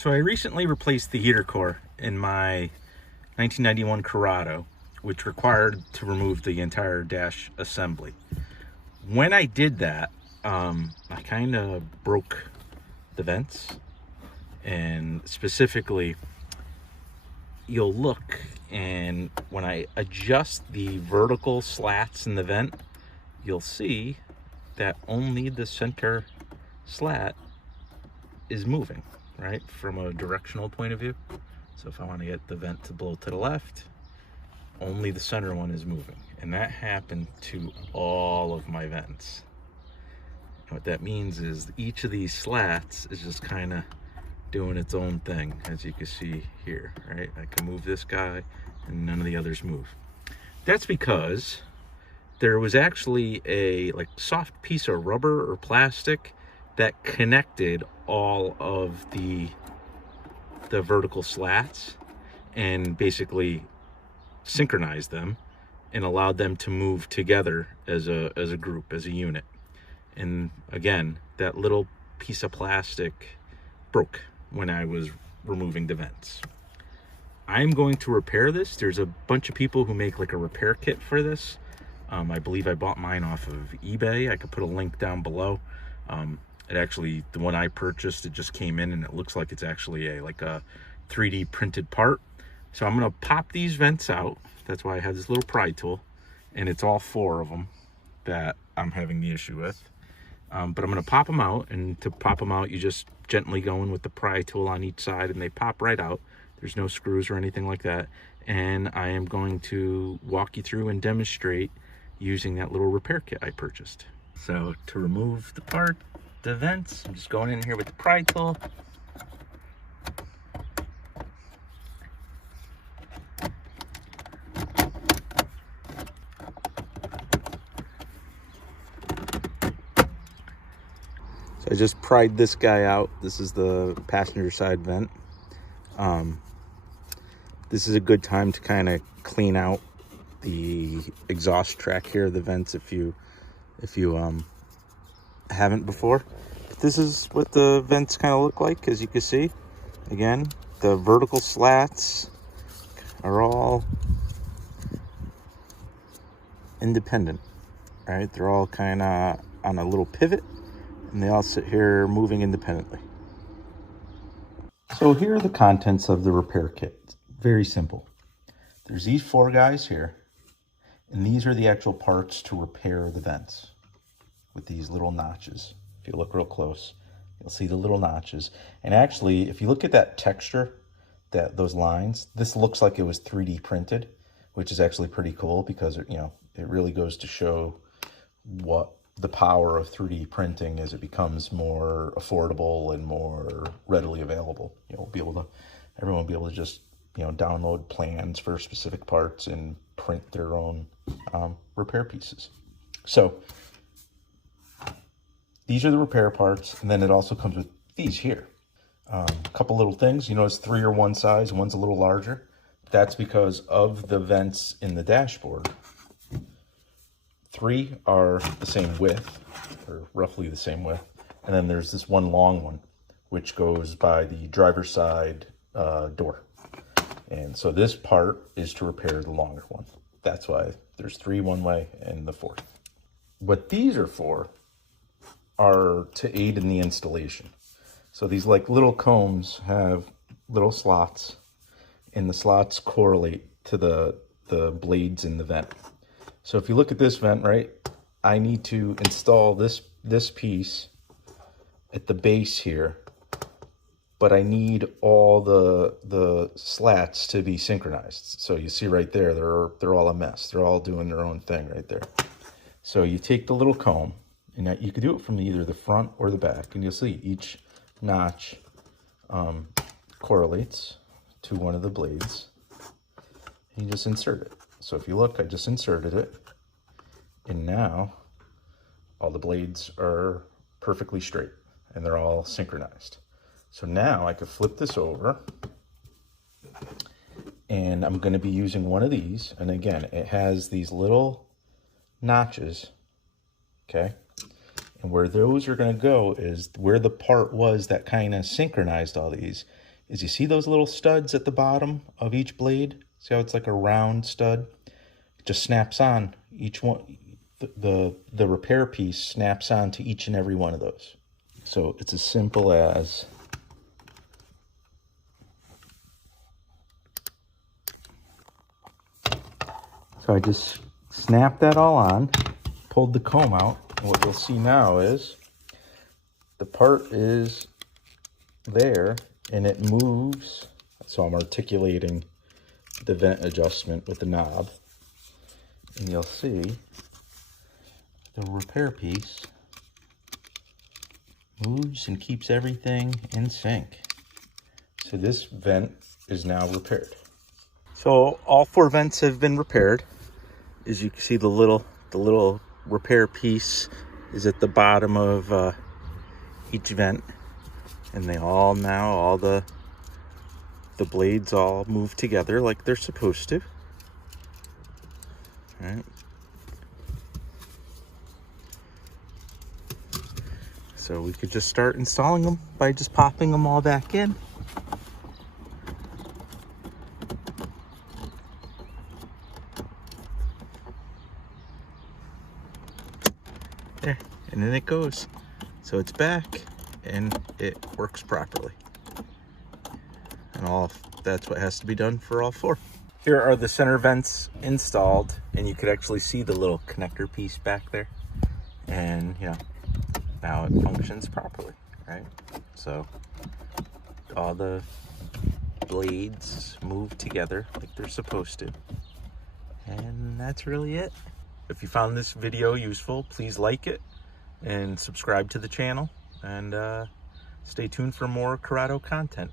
So I recently replaced the heater core in my 1991 Corrado, which required to remove the entire dash assembly. When I did that, I kind of broke the vents, and specifically, you'll look, and when I adjust the vertical slats in the vent, you'll see that only the center slat is moving, right, from a directional point of view. So if I want to get the vent to blow to the left, only the center one is moving. And that happened to all of my vents. And what that means is each of these slats is just kind of doing its own thing, as you can see here, right? I can move this guy and none of the others move. That's because there was actually a soft piece of rubber or plastic that connected all of the vertical slats and basically synchronized them and allowed them to move together as a group, as a unit. And again, that little piece of plastic broke when I was removing the vents. I'm going to repair this. There's a bunch of people who make like a repair kit for this. I believe I bought mine off of eBay. I could put a link down below. It actually, the one I purchased, it just came in and it looks like it's actually a 3D printed part. So I'm gonna pop these vents out. That's why I have this little pry tool, and it's all 4 of them that I'm having the issue with. But I'm gonna pop them out, and to pop them out, you just gently go in with the pry tool on each side and they pop right out. There's no screws or anything like that. And I am going to walk you through and demonstrate using that little repair kit I purchased. So to remove the vents, I'm just going in here with the pry tool. So I just pried this guy out. This is the passenger side vent. This is a good time to kind of clean out the exhaust track here, the vents, if you haven't before. This is what the vents kind of look like, as you can see. Again, the vertical slats are all independent, right? They're all kind of on a little pivot, and they all sit here moving independently. So here are the contents of the repair kit. Very simple. There's these 4 guys here, and these are the actual parts to repair the vents with these little notches. If you look real close, you'll see the little notches. And actually, if you look at that texture, those lines, this looks like it was 3D printed, which is actually pretty cool because it really goes to show what the power of 3D printing as it becomes more affordable and more readily available. Everyone will be able to just download plans for specific parts and print their own repair pieces. So these are the repair parts, and then it also comes with these here. A couple little things. You notice 3 are one size, one's a little larger. That's because of the vents in the dashboard. 3 are the same width, or roughly the same width. And then there's this one long one, which goes by the driver's side door. And so this part is to repair the longer one. That's why there's 3 one way and the 4th. What these are for are to aid in the installation. So these little combs have little slots, and the slots correlate to the blades in the vent. So if you look at this vent, right, I need to install this piece at the base here, but I need all the slats to be synchronized. So you see right there, they're all a mess. They're all doing their own thing right there. So you take the little comb, and you can do it from either the front or the back, and you'll see each notch correlates to one of the blades. And you just insert it. So if you look, I just inserted it, and now all the blades are perfectly straight and they're all synchronized. So now I could flip this over, and I'm going to be using one of these. And again, it has these little notches, okay? And where those are going to go is where the part was that kind of synchronized all these is you see those little studs at the bottom of each blade? See how it's like a round stud? It just snaps on each one. The repair piece snaps on to each and every one of those. So it's as simple as so I just snapped that all on, pulled the comb out, and what you'll see now is the part is there and it moves. So I'm articulating the vent adjustment with the knob, and you'll see the repair piece moves and keeps everything in sync. So this vent is now repaired. So all 4 vents have been repaired. As you can see, the little repair piece is at the bottom of each vent, and they all now, all the blades all move together like they're supposed to. All right. So we could just start installing them by just popping them all back in. There, and then it goes. So it's back and it works properly. And that's what has to be done for all 4. Here are the center vents installed, and you could actually see the little connector piece back there. And you know, now it functions properly, right? So all the blades move together like they're supposed to. And that's really it. If you found this video useful, please like it and subscribe to the channel, and stay tuned for more Corrado content.